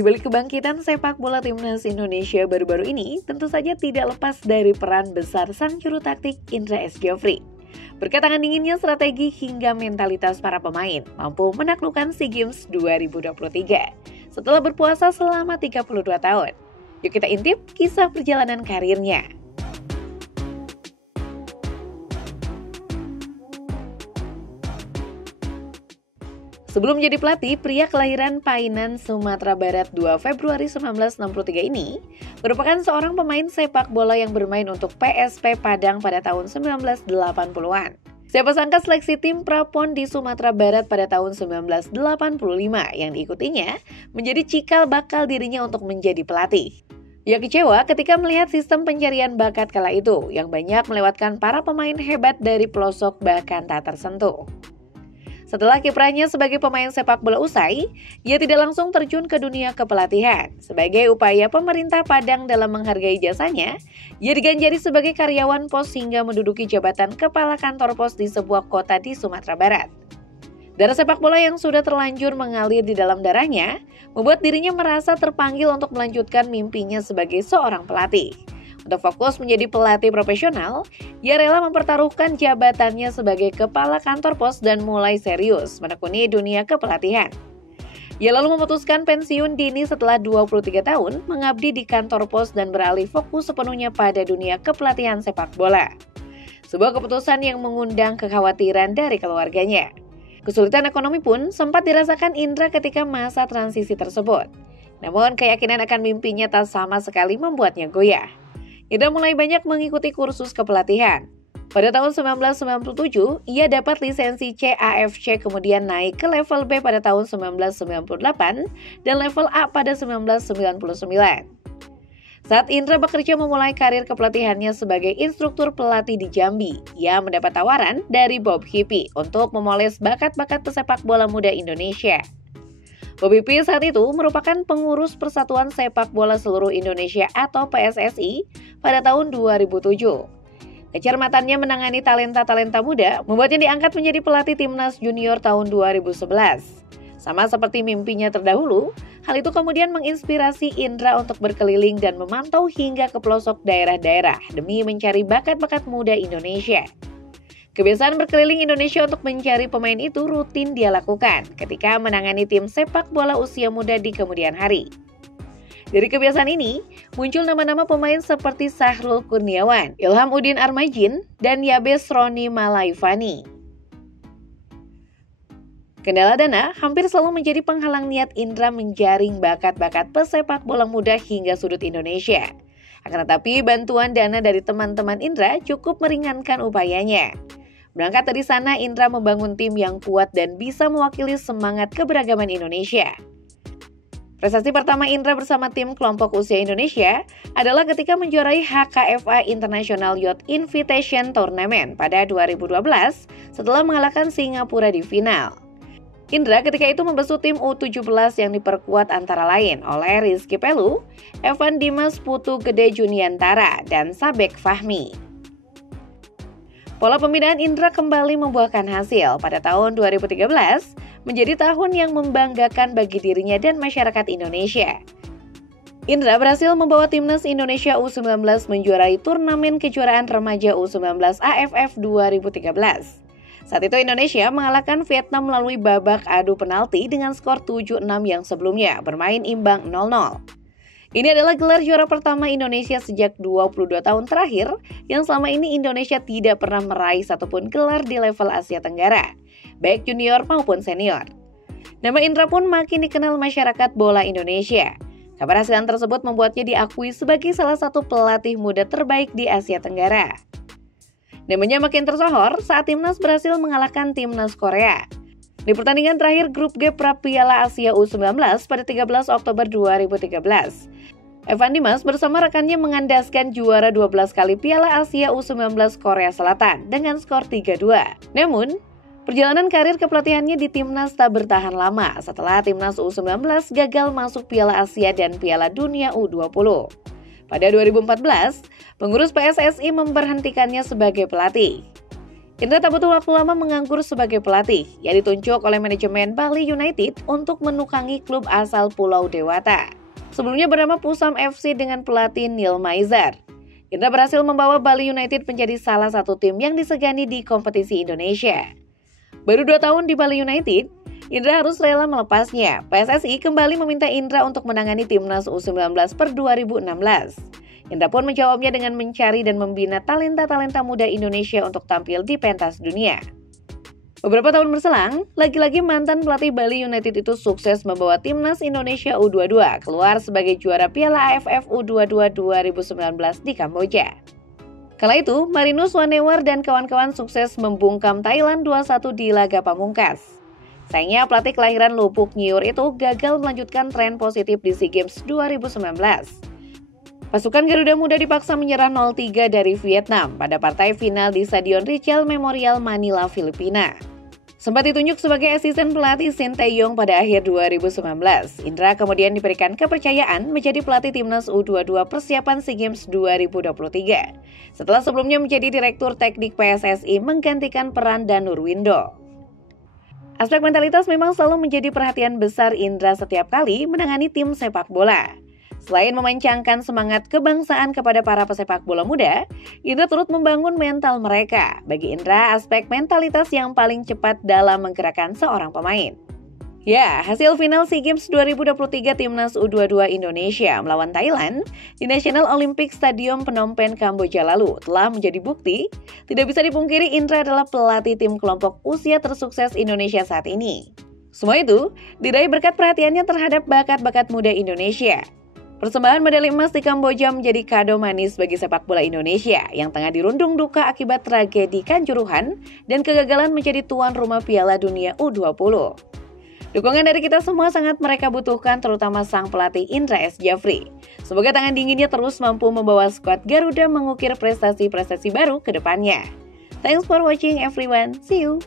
Di balik kebangkitan sepak bola timnas Indonesia baru-baru ini, tentu saja tidak lepas dari peran besar sang juru taktik Indra S. Syafri. Berkat tangan dinginnya strategi hingga mentalitas para pemain mampu menaklukkan SEA Games 2023 setelah berpuasa selama 32 tahun. Yuk kita intip kisah perjalanan karirnya. Sebelum menjadi pelatih, pria kelahiran Painan, Sumatera Barat 2 Februari 1963 ini merupakan seorang pemain sepak bola yang bermain untuk PSP Padang pada tahun 1980-an. Siapa sangka seleksi tim Prapon di Sumatera Barat pada tahun 1985 yang diikutinya menjadi cikal bakal dirinya untuk menjadi pelatih. Ia kecewa ketika melihat sistem pencarian bakat kala itu yang banyak melewatkan para pemain hebat dari pelosok bahkan tak tersentuh. Setelah kiprahnya sebagai pemain sepak bola usai, ia tidak langsung terjun ke dunia kepelatihan. Sebagai upaya pemerintah Padang dalam menghargai jasanya, ia diganjari sebagai karyawan pos hingga menduduki jabatan kepala kantor pos di sebuah kota di Sumatera Barat. Darah sepak bola yang sudah terlanjur mengalir di dalam darahnya, membuat dirinya merasa terpanggil untuk melanjutkan mimpinya sebagai seorang pelatih. Untuk fokus menjadi pelatih profesional, ia rela mempertaruhkan jabatannya sebagai kepala kantor pos dan mulai serius menekuni dunia kepelatihan. Ia lalu memutuskan pensiun dini setelah 23 tahun mengabdi di kantor pos dan beralih fokus sepenuhnya pada dunia kepelatihan sepak bola. Sebuah keputusan yang mengundang kekhawatiran dari keluarganya. Kesulitan ekonomi pun sempat dirasakan Indra ketika masa transisi tersebut. Namun keyakinan akan mimpinya tak sama sekali membuatnya goyah. Indra mulai banyak mengikuti kursus kepelatihan. Pada tahun 1997, ia dapat lisensi CAFC kemudian naik ke level B pada tahun 1998 dan level A pada 1999. Saat Indra bekerja memulai karir kepelatihannya sebagai instruktur pelatih di Jambi, ia mendapat tawaran dari Bob Hippie untuk memoles bakat-bakat pesepak bola muda Indonesia. Bob Hippie saat itu merupakan pengurus Persatuan Sepak Bola Seluruh Indonesia atau PSSI pada tahun 2007. Kecermatannya menangani talenta-talenta muda membuatnya diangkat menjadi pelatih timnas junior tahun 2011. Sama seperti mimpinya terdahulu, hal itu kemudian menginspirasi Indra untuk berkeliling dan memantau hingga ke pelosok daerah-daerah demi mencari bakat-bakat muda Indonesia. Kebiasaan berkeliling Indonesia untuk mencari pemain itu rutin dia lakukan ketika menangani tim sepak bola usia muda di kemudian hari. Dari kebiasaan ini, muncul nama-nama pemain seperti Sahrul Kurniawan, Ilham Udin Armajin, dan Yabes Roni Malaifani. Kendala dana hampir selalu menjadi penghalang niat Indra menjaring bakat-bakat pesepak bola muda hingga sudut Indonesia. Akan tetapi, bantuan dana dari teman-teman Indra cukup meringankan upayanya. Berangkat dari sana, Indra membangun tim yang kuat dan bisa mewakili semangat keberagaman Indonesia. Prestasi pertama Indra bersama tim kelompok usia Indonesia adalah ketika menjuarai HKFA International Youth Invitation Tournament pada 2012 setelah mengalahkan Singapura di final. Indra ketika itu membesut tim U17 yang diperkuat antara lain oleh Rizky Pelu, Evan Dimas Putu Gede Juniantara, dan Sabek Fahmi. Pola pembinaan Indra kembali membuahkan hasil pada tahun 2013 menjadi tahun yang membanggakan bagi dirinya dan masyarakat Indonesia. Indra berhasil membawa timnas Indonesia U19 menjuarai turnamen kejuaraan remaja U19 AFF 2013. Saat itu Indonesia mengalahkan Vietnam melalui babak adu penalti dengan skor 7-6 yang sebelumnya bermain imbang 0-0. Ini adalah gelar juara pertama Indonesia sejak 22 tahun terakhir yang selama ini Indonesia tidak pernah meraih satupun gelar di level Asia Tenggara, baik junior maupun senior. Nama Indra pun makin dikenal masyarakat bola Indonesia. Keberhasilan tersebut membuatnya diakui sebagai salah satu pelatih muda terbaik di Asia Tenggara. Namanya makin tersohor saat timnas berhasil mengalahkan timnas Korea. Di pertandingan terakhir grup G Piala Asia U19 pada 13 Oktober 2013, Evan Dimas bersama rekannya mengandaskan juara 12 kali Piala Asia U19 Korea Selatan dengan skor 3-2. Namun, perjalanan karir kepelatihannya di timnas tak bertahan lama setelah timnas U19 gagal masuk Piala Asia dan Piala Dunia U20. Pada 2014, pengurus PSSI memberhentikannya sebagai pelatih. Indra tak butuh waktu lama menganggur sebagai pelatih, yang ditunjuk oleh manajemen Bali United untuk menukangi klub asal Pulau Dewata. Sebelumnya bernama Pusam FC dengan pelatih Neil Maizar. Indra berhasil membawa Bali United menjadi salah satu tim yang disegani di kompetisi Indonesia. Baru 2 tahun di Bali United, Indra harus rela melepasnya. PSSI kembali meminta Indra untuk menangani timnas U19 per 2016. Indra pun menjawabnya dengan mencari dan membina talenta-talenta muda Indonesia untuk tampil di pentas dunia. Beberapa tahun berselang, lagi-lagi mantan pelatih Bali United itu sukses membawa timnas Indonesia U22 keluar sebagai juara Piala AFF U22 2019 di Kamboja. Kala itu, Marinus Wanewar dan kawan-kawan sukses membungkam Thailand 2-1 di laga pamungkas. Sayangnya pelatih kelahiran Lubuk Nyiur itu gagal melanjutkan tren positif di SEA Games 2019. Pasukan Garuda Muda dipaksa menyerah 0-3 dari Vietnam pada partai final di Stadion Richel Memorial Manila, Filipina. Sempat ditunjuk sebagai asisten pelatih Shin Tae-yong pada akhir 2019, Indra kemudian diberikan kepercayaan menjadi pelatih timnas U22 persiapan SEA Games 2023. Setelah sebelumnya menjadi direktur teknik PSSI menggantikan peran Danur Windo. Aspek mentalitas memang selalu menjadi perhatian besar Indra setiap kali menangani tim sepak bola. Selain memancangkan semangat kebangsaan kepada para pesepak bola muda, Indra turut membangun mental mereka. Bagi Indra, aspek mentalitas yang paling cepat dalam menggerakkan seorang pemain. Ya, hasil final SEA Games 2023 Timnas U22 Indonesia melawan Thailand di National Olympic Stadium Phnom Penh, Kamboja lalu telah menjadi bukti tidak bisa dipungkiri Indra adalah pelatih tim kelompok usia tersukses Indonesia saat ini. Semua itu diraih berkat perhatiannya terhadap bakat-bakat muda Indonesia. Persembahan medali emas di Kamboja menjadi kado manis bagi sepak bola Indonesia yang tengah dirundung duka akibat tragedi Kanjuruhan dan kegagalan menjadi tuan rumah Piala Dunia U20. Dukungan dari kita semua sangat mereka butuhkan, terutama sang pelatih Indra S. Jafri. Semoga tangan dinginnya terus mampu membawa skuad Garuda mengukir prestasi-prestasi baru ke depannya. Thanks for watching everyone. See you!